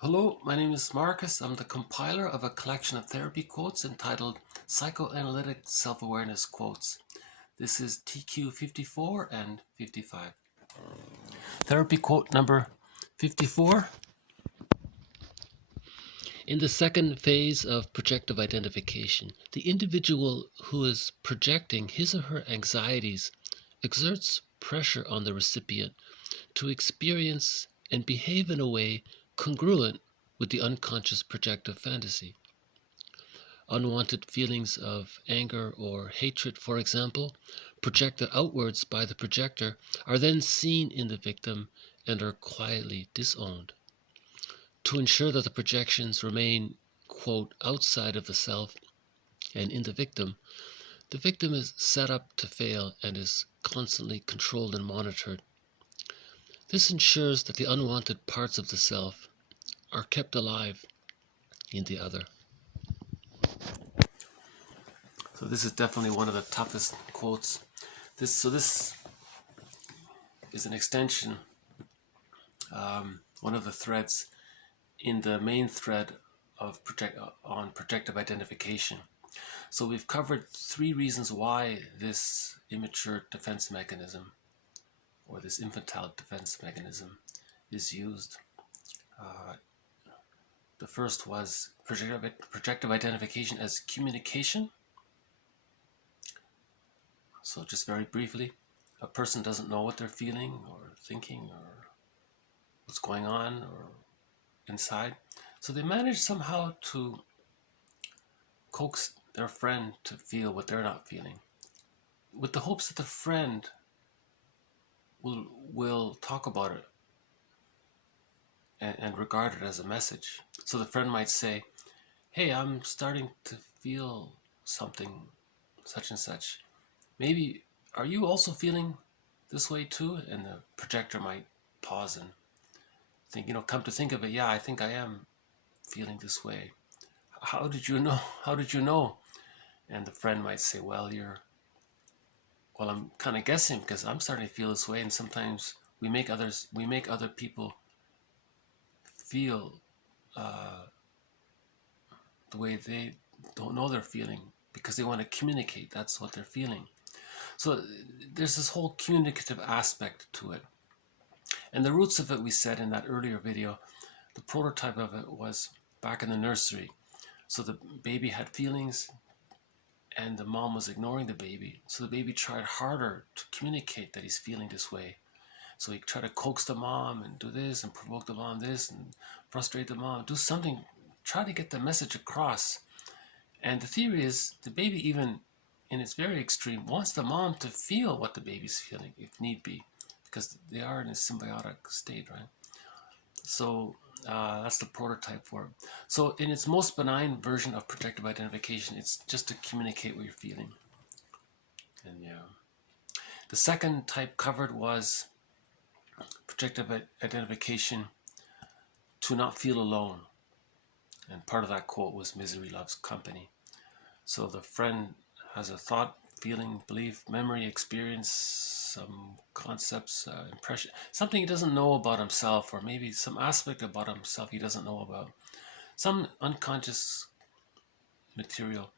Hello, my name is Marcus. I'm the compiler of a collection of therapy quotes entitled Psychoanalytic Self-Awareness Quotes. This is TQ 54 and 55. Therapy quote number 54. In the second phase of projective identification, the individual who is projecting his or her anxieties exerts pressure on the recipient to experience and behave in a way congruent with the unconscious projective fantasy. Unwanted feelings of anger or hatred, for example, projected outwards by the projector, are then seen in the victim and are quietly disowned. To ensure that the projections remain, quote, outside of the self and in the victim is set up to fail and is constantly controlled and monitored. This ensures that the unwanted parts of the self are kept alive in the other. So this is definitely one of the toughest quotes. This is an extension, one of the threads in the main thread of projective identification. So we've covered 3 reasons why this immature defense mechanism, or this infantile defense mechanism, is used. The first was projective identification as communication. So just very briefly, a person doesn't know what they're feeling or thinking or what's going on or inside. So they manage somehow to coax their friend to feel what they're not feeling, with the hopes that the friend will talk about it and regard it as a message. So the friend might say, hey, I'm starting to feel something such and such. Maybe, are you also feeling this way too? And the projector might pause and think, come to think of it, yeah, I think I am feeling this way. How did you know? How did you know? And the friend might say, well, I'm kind of guessing because I'm starting to feel this way. And sometimes we make other people feel the way they don't know they're feeling because they want to communicate. That's what they're feeling. So there's this whole communicative aspect to it. And the roots of it, we said in that earlier video, the prototype of it was back in the nursery. So the baby had feelings and the mom was ignoring the baby. So the baby tried harder to communicate that he's feeling this way. So he tried to coax the mom and do this and provoke the mom this and frustrate the mom, do something, try to get the message across. And the theory is the baby, even in its very extreme, wants the mom to feel what the baby's feeling, if need be, because they are in a symbiotic state, right? So that's the prototype for it. So in its most benign version of projective identification, it's just to communicate what you're feeling. And yeah. The second type covered was projective identification to not feel alone. And part of that quote was misery loves company. So the friend has a thought, feeling, belief, memory, experience, some concepts, impression, something he doesn't know about himself, or maybe some aspect about himself he doesn't know about, some unconscious material.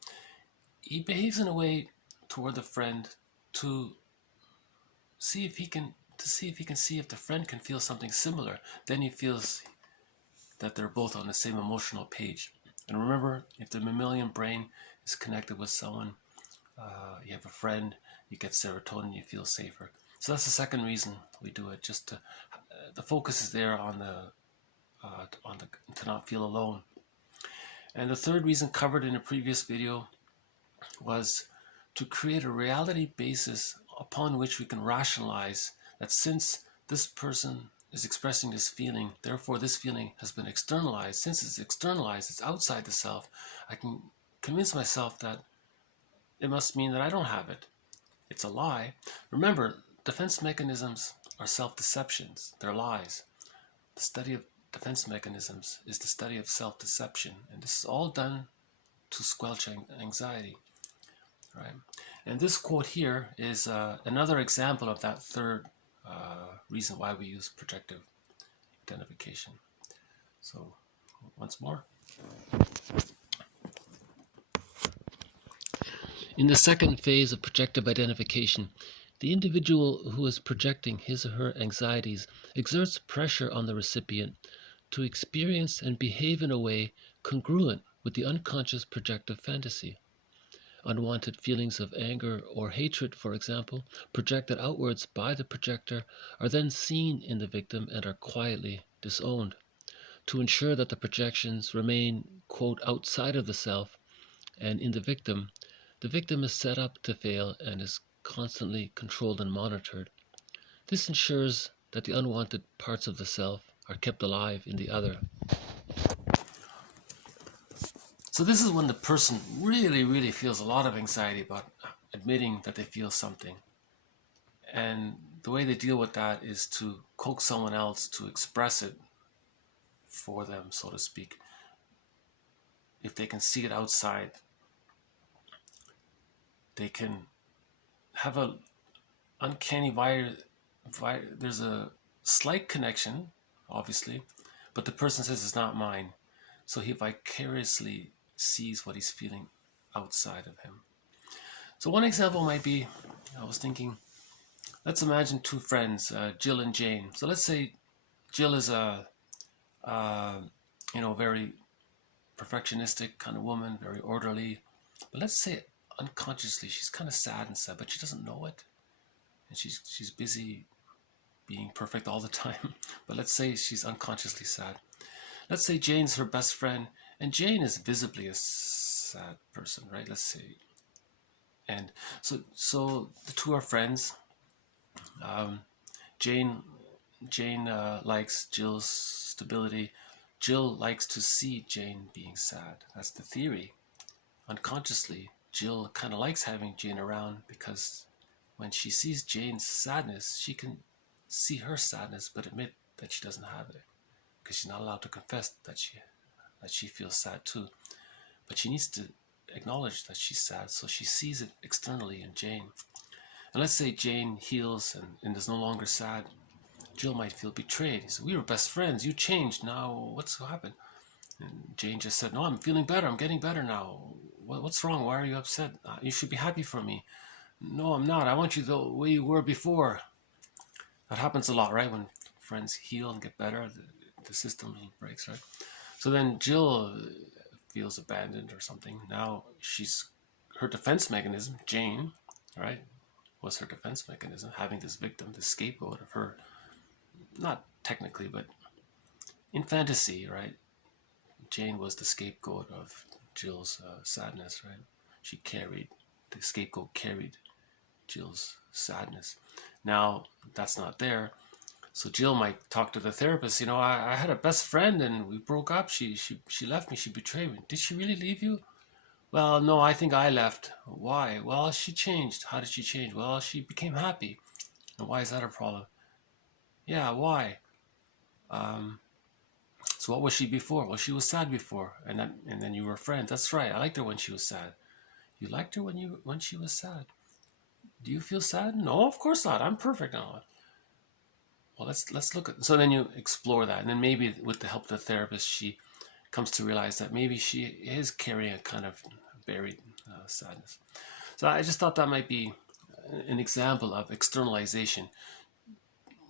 He behaves in a way toward the friend to see if the friend can feel something similar. Then he feels that they're both on the same emotional page. And remember, if the mammalian brain is connected with someone, you have a friend, you get serotonin, you feel safer. So that's the second reason we do it. Just the focus is there on to not feel alone. And the third reason, covered in a previous video, was to create a reality basis upon which we can rationalize that since this person is expressing this feeling, therefore this feeling has been externalized. Since it's externalized, it's outside the self, I can convince myself that it must mean that I don't have it. It's a lie. Remember, defense mechanisms are self-deceptions. They're lies. The study of defense mechanisms is the study of self-deception. And this is all done to squelch anxiety. Right? And this quote here is another example of that third reason why we use projective identification. So once more. In the second phase of projective identification, the individual who is projecting his or her anxieties exerts pressure on the recipient to experience and behave in a way congruent with the unconscious projective fantasy. Unwanted feelings of anger or hatred, for example, projected outwards by the projector, are then seen in the victim and are quietly disowned. To ensure that the projections remain, quote, outside of the self and in the victim is set up to fail and is constantly controlled and monitored. This ensures that the unwanted parts of the self are kept alive in the other. So this is when the person really feels a lot of anxiety about admitting that they feel something. And the way they deal with that is to coax someone else to express it for them, so to speak. If they can see it outside, they can have a uncanny there's a slight connection, obviously, but the person says it's not mine. So he vicariously sees what he's feeling outside of him. So one example might be, I was thinking, let's imagine two friends, Jill and Jane. So let's say Jill is a very perfectionistic kind of woman, very orderly. But let's say unconsciously she's kind of sad inside, but she doesn't know it, and she's busy being perfect all the time. But let's say she's unconsciously sad. Let's say Jane's her best friend, and Jane is visibly a sad person, right? Let's say, and so the two are friends. Jane likes Jill's stability. Jill likes to see Jane being sad. That's the theory. Unconsciously, Jill kind of likes having Jane around because when she sees Jane's sadness, she can see her sadness but admit that she doesn't have it, because she's not allowed to confess that she feels sad too. But she needs to acknowledge that she's sad, so she sees it externally in Jane. And let's say Jane heals and is no longer sad. Jill might feel betrayed. So we were best friends. You changed. Now what's happened? And Jane just said, no, I'm feeling better. I'm getting better now. What's wrong? Why are you upset? You should be happy for me. No, I'm not. I want you the way you were before. That happens a lot, right? When friends heal and get better, the system breaks, right? So then Jill feels abandoned or something. Now her defense mechanism, Jane, right, was her defense mechanism, having this victim, this scapegoat of her, not technically, but in fantasy, right? Jane was the scapegoat of Jill's sadness, right? The scapegoat carried Jill's sadness. Now that's not there. So Jill might talk to the therapist, I had a best friend and we broke up. She left me. She betrayed me. Did she really leave you? Well, no, I think I left. Why? Well, she changed. How did she change? Well, she became happy. And why is that a problem? Yeah, why? So what was she before? Well, she was sad before, and then you were friends. That's right. I liked her when she was sad. You liked her when she was sad. Do you feel sad? No, of course not. I'm perfect now. Well, let's look at. So then you explore that, and then maybe with the help of the therapist, she comes to realize that maybe she is carrying a kind of buried sadness. So I just thought that might be an example of externalization.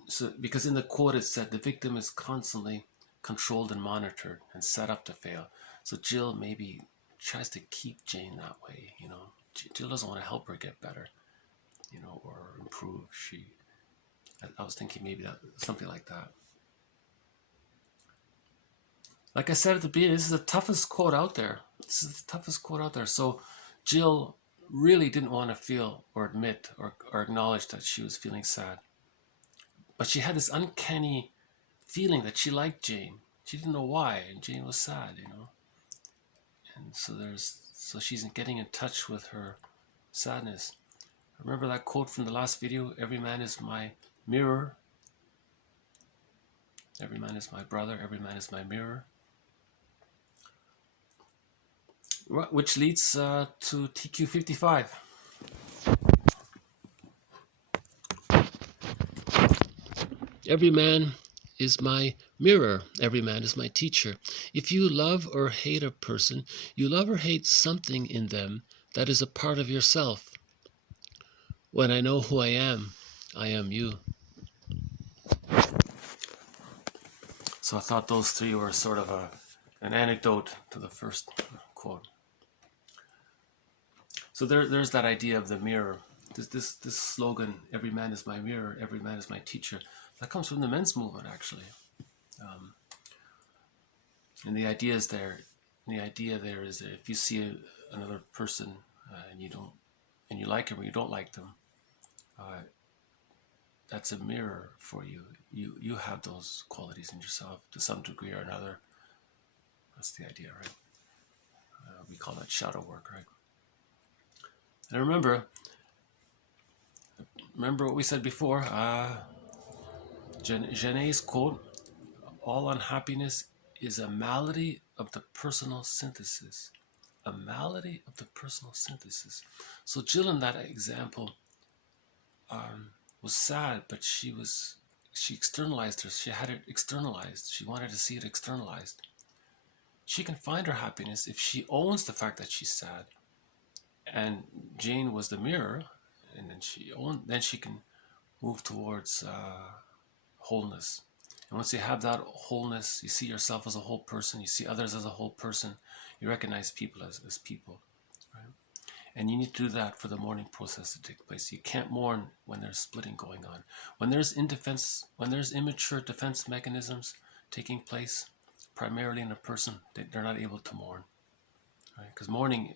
So because in the quote it said the victim is constantly controlled and monitored and set up to fail. So Jill maybe tries to keep Jane that way. Jill doesn't want to help her get better, or improve. I was thinking maybe that something like that. Like I said at the beginning, this is the toughest quote out there. So Jill really didn't want to feel or admit or acknowledge that she was feeling sad. But she had this uncanny feeling that she liked Jane. She didn't know why, and Jane was sad, And so she's getting in touch with her sadness. Remember that quote from the last video? Every man is my mirror. Every man is my brother. Every man is my mirror. Which leads to TQ 55. Every man is my Mirror, every man is my teacher. If you love or hate a person, you love or hate something in them that is a part of yourself. When I know who I am you. So I thought those three were sort of an anecdote to the first quote. So there's that idea of the mirror. This slogan, every man is my mirror, every man is my teacher, that comes from the men's movement, actually. And the idea is there. The idea there is that if you see another person and you like them or you don't like them, that's a mirror for you. You have those qualities in yourself to some degree or another. That's the idea, right? We call that shadow work, right? And remember what we said before. Genet's quote: "All unhappiness is a malady of the personal synthesis." A malady of the personal synthesis. So Jill, in that example, was sad, but she externalized her. She had it externalized. She wanted to see it externalized. She can find her happiness if she owns the fact that she's sad. And Jane was the mirror, and then she can move towards wholeness. And once you have that wholeness, you see yourself as a whole person, you see others as a whole person, you recognize people as people, right? And you need to do that for the mourning process to take place. You can't mourn when there's splitting going on. When there's immature defense mechanisms taking place, primarily in a person, they're not able to mourn, right? Because mourning,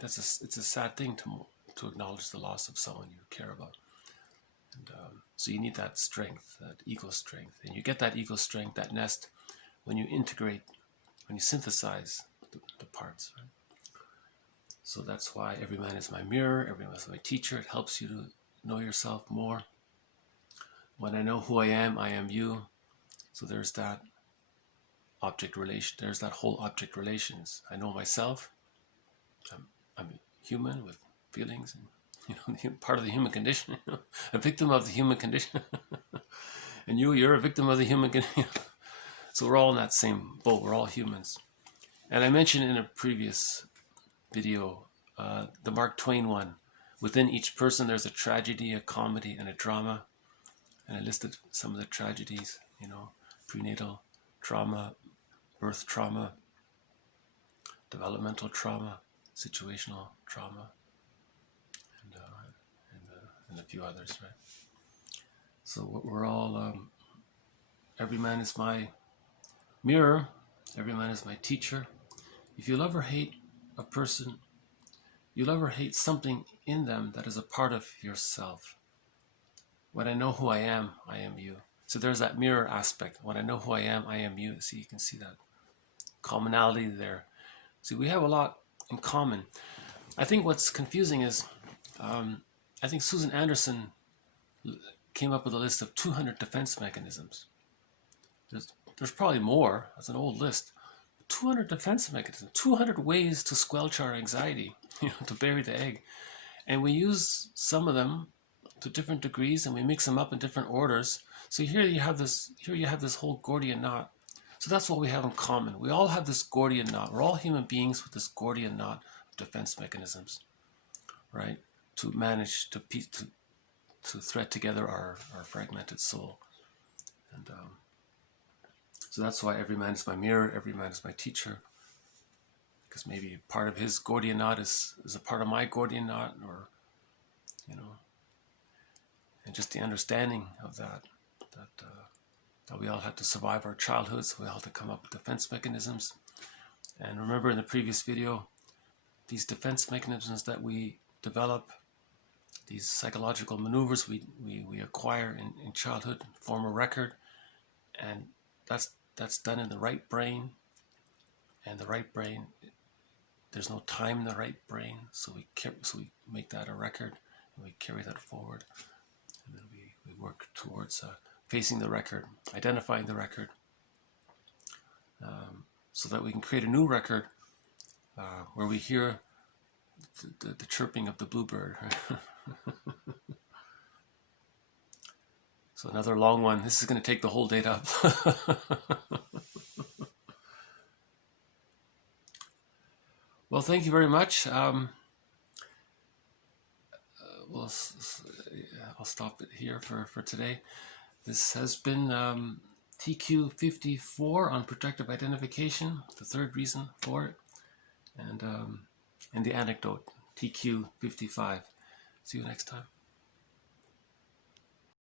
it's a sad thing to acknowledge the loss of someone you care about. And so you need that strength, that ego strength. And you get that ego strength, that nest, when you integrate, when you synthesize the parts, right? So that's why every man is my mirror, every man is my teacher. It helps you to know yourself more. When I know who I am you. So there's that object relation. There's that whole object relations. I know myself. I'm a human with feelings and part of the human condition, a victim of the human condition. And you're a victim of the human condition. So we're all in that same boat. We're all humans. And I mentioned in a previous video, the Mark Twain one. Within each person, there's a tragedy, a comedy, and a drama. And I listed some of the tragedies, prenatal trauma, birth trauma, developmental trauma, situational trauma, and a few others, right? So we're all, every man is my mirror, every man is my teacher. If you love or hate a person, you love or hate something in them that is a part of yourself. When I know who I am you. So there's that mirror aspect. When I know who I am you. See, you can see that commonality there. See, we have a lot in common. I think what's confusing is, I think Susan Anderson came up with a list of 200 defense mechanisms. There's probably more. That's an old list. 200 defense mechanisms, 200 ways to squelch our anxiety, to bury the egg. And we use some of them to different degrees, and we mix them up in different orders. So here you have this whole Gordian knot. So that's what we have in common. We all have this Gordian knot. We're all human beings with this Gordian knot of defense mechanisms, right? To manage to thread together our fragmented soul. And so that's why every man is my mirror, every man is my teacher. Because maybe part of his Gordian knot is a part of my Gordian knot, or, and just the understanding of that we all had to survive our childhoods. We all had to come up with defense mechanisms. And remember in the previous video, these defense mechanisms that we develop, these psychological maneuvers we acquire in childhood, form a record, and that's done in the right brain. And the right brain, there's no time in the right brain, so we make that a record, and we carry that forward, and then we work towards facing the record, identifying the record, so that we can create a new record where we hear the chirping of the bluebird. So another long one. This is going to take the whole date up. Well, thank you very much. I'll stop it here for today. This has been TQ 54 on projective identification, the third reason for it, and the anecdote, TQ 55. See you next time.